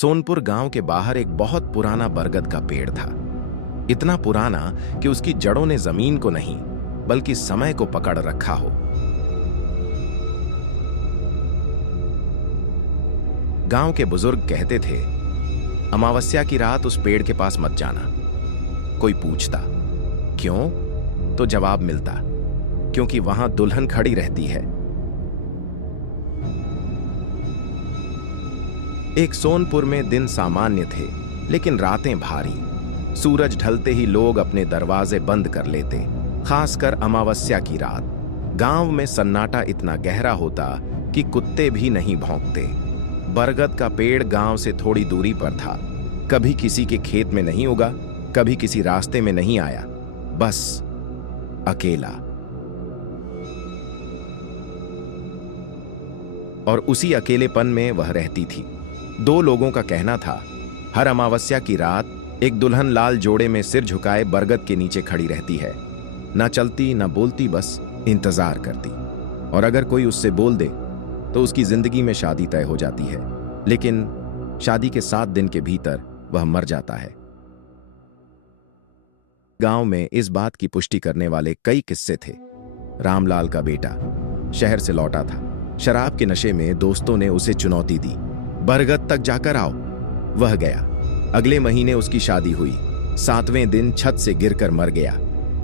सोनपुर गांव के बाहर एक बहुत पुराना बरगद का पेड़ था। इतना पुराना कि उसकी जड़ों ने जमीन को नहीं बल्कि समय को पकड़ रखा हो। गांव के बुजुर्ग कहते थे, अमावस्या की रात उस पेड़ के पास मत जाना। कोई पूछता क्यों, तो जवाब मिलता, क्योंकि वहां दुल्हन खड़ी रहती है। एक सोनपुर में दिन सामान्य थे, लेकिन रातें भारी। सूरज ढलते ही लोग अपने दरवाजे बंद कर लेते, खासकर अमावस्या की रात। गांव में सन्नाटा इतना गहरा होता कि कुत्ते भी नहीं भौंकते। बरगद का पेड़ गांव से थोड़ी दूरी पर था। कभी किसी के खेत में नहीं उगा, कभी किसी रास्ते में नहीं आया, बस अकेला। और उसी अकेलेपन में वह रहती थी। दो लोगों का कहना था, हर अमावस्या की रात एक दुल्हन लाल जोड़े में सिर झुकाए बरगद के नीचे खड़ी रहती है। ना चलती ना बोलती, बस इंतजार करती। और अगर कोई उससे बोल दे तो उसकी जिंदगी में शादी तय हो जाती है, लेकिन शादी के 7 दिन के भीतर वह मर जाता है। गांव में इस बात की पुष्टि करने वाले कई किस्से थे। रामलाल का बेटा शहर से लौटा था। शराब के नशे में दोस्तों ने उसे चुनौती दी, बरगद तक जाकर आओ। वह गया। अगले महीने उसकी शादी हुई। 7वें दिन छत से गिरकर मर गया।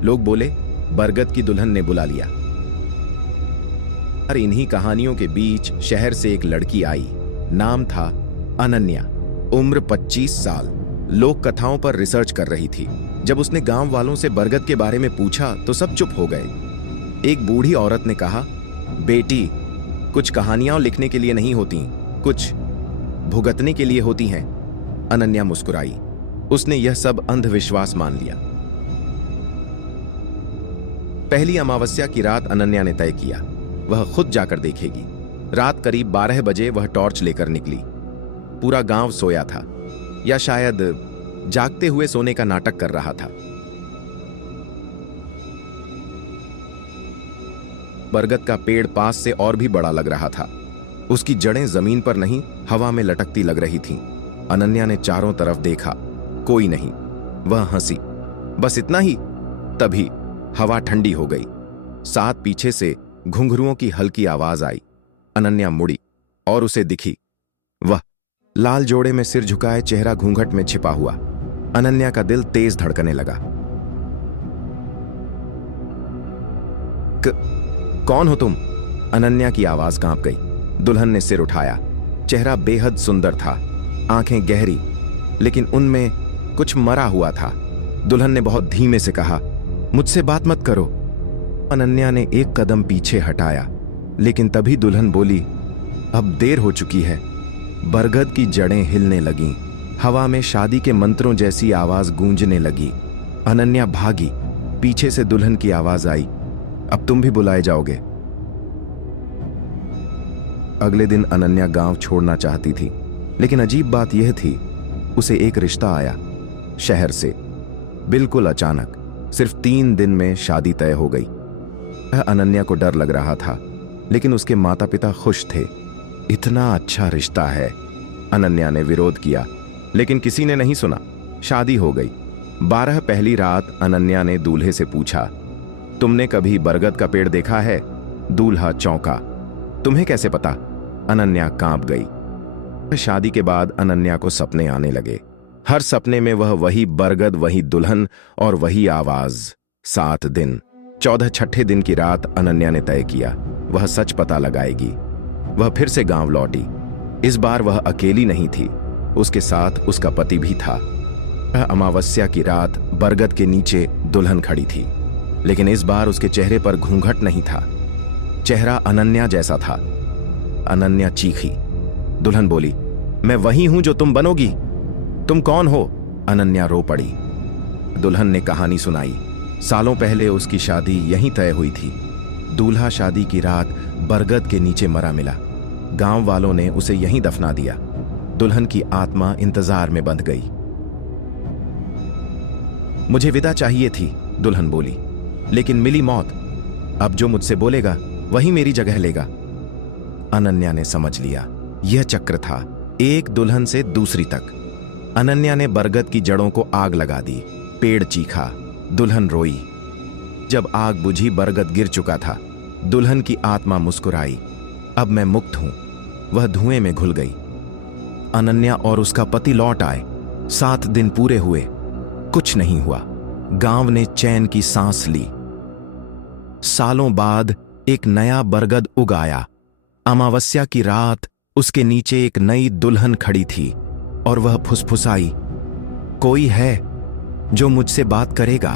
लोग बोले, बरगद की दुल्हन ने बुला लिया। और इन्हीं कहानियों के बीच शहर से एक लड़की आई। नाम था अनन्या, उम्र 25 साल। लोक कथाओं पर रिसर्च कर रही थी। जब उसने गांव वालों से बरगद के बारे में पूछा तो सब चुप हो गए। एक बूढ़ी औरत ने कहा, बेटी, कुछ कहानियां लिखने के लिए नहीं होती, कुछ भुगतने के लिए होती हैं। अनन्या मुस्कुराई। उसने यह सब अंधविश्वास मान लिया। पहली अमावस्या की रात अनन्या ने तय किया, वह खुद जाकर देखेगी। रात करीब 12 बजे वह टॉर्च लेकर निकली। पूरा गांव सोया था, या शायद जागते हुए सोने का नाटक कर रहा था। बरगद का पेड़ पास से और भी बड़ा लग रहा था। उसकी जड़ें जमीन पर नहीं, हवा में लटकती लग रही थीं। अनन्या ने चारों तरफ देखा, कोई नहीं। वह हंसी, बस इतना ही। तभी हवा ठंडी हो गई। साथ पीछे से घुंघरुओं की हल्की आवाज आई। अनन्या मुड़ी और उसे दिखी, वह लाल जोड़े में सिर झुकाए, चेहरा घूंघट में छिपा हुआ। अनन्या का दिल तेज धड़कने लगा। कौन हो तुम? अनन्या की आवाज कांप गई। दुल्हन ने सिर उठाया। चेहरा बेहद सुंदर था, आंखें गहरी, लेकिन उनमें कुछ मरा हुआ था। दुल्हन ने बहुत धीमे से कहा, मुझसे बात मत करो। अनन्या ने एक कदम पीछे हटाया, लेकिन तभी दुल्हन बोली, अब देर हो चुकी है। बरगद की जड़ें हिलने लगीं। हवा में शादी के मंत्रों जैसी आवाज गूंजने लगी। अनन्या भागी। पीछे से दुल्हन की आवाज आई, अब तुम भी बुलाए जाओगे। अगले दिन अनन्या गांव छोड़ना चाहती थी, लेकिन अजीब बात यह थी, उसे एक रिश्ता आया शहर से, बिल्कुल अचानक। सिर्फ 3 दिन में शादी तय हो गई। अनन्या को डर लग रहा था, लेकिन उसके माता पिता खुश थे। इतना अच्छा रिश्ता है। अनन्या ने विरोध किया, लेकिन किसी ने नहीं सुना। शादी हो गई। 12 पहली रात अनन्या ने दूल्हे से पूछा, तुमने कभी बरगद का पेड़ देखा है? दूल्हा चौंका। तुम्हें कैसे पता? अनन्या कांप गई। शादी के बाद अनन्या को सपने आने लगे। हर सपने में वह वही बरगद, वही दुल्हन और वही आवाज। 7 दिन। 14 छठे दिन की रात अनन्या ने तय किया, वह सच पता लगाएगी। वह फिर से गांव लौटी। इस बार वह अकेली नहीं थी, उसके साथ उसका पति भी था। अमावस्या की रात बरगद के नीचे दुल्हन खड़ी थी, लेकिन इस बार उसके चेहरे पर घूंघट नहीं था। चेहरा अनन्या जैसा था। अनन्या चीखी। दुल्हन बोली, मैं वही हूं जो तुम बनोगी। तुम कौन हो? अनन्या रो पड़ी। दुल्हन ने कहानी सुनाई। सालों पहले उसकी शादी यहीं तय हुई थी। दूल्हा शादी की रात बरगद के नीचे मरा मिला। गांव वालों ने उसे यहीं दफना दिया। दुल्हन की आत्मा इंतजार में बंध गई। मुझे विदा चाहिए थी, दुल्हन बोली, लेकिन मिली मौत। अब जो मुझसे बोलेगा वही मेरी जगह लेगा। अनन्या ने समझ लिया, यह चक्र था। एक दुल्हन से दूसरी तक। अनन्या ने बरगद की जड़ों को आग लगा दी। पेड़ चीखा, दुल्हन रोई। जब आग बुझी, बरगद गिर चुका था। दुल्हन की आत्मा मुस्कुराई, अब मैं मुक्त हूं। वह धुएं में घुल गई। अनन्या और उसका पति लौट आए। 7 दिन पूरे हुए, कुछ नहीं हुआ। गांव ने चैन की सांस ली। सालों बाद एक नया बरगद उग आया। अमावस्या की रात उसके नीचे एक नई दुल्हन खड़ी थी और वह फुसफुसाई, कोई है जो मुझसे बात करेगा।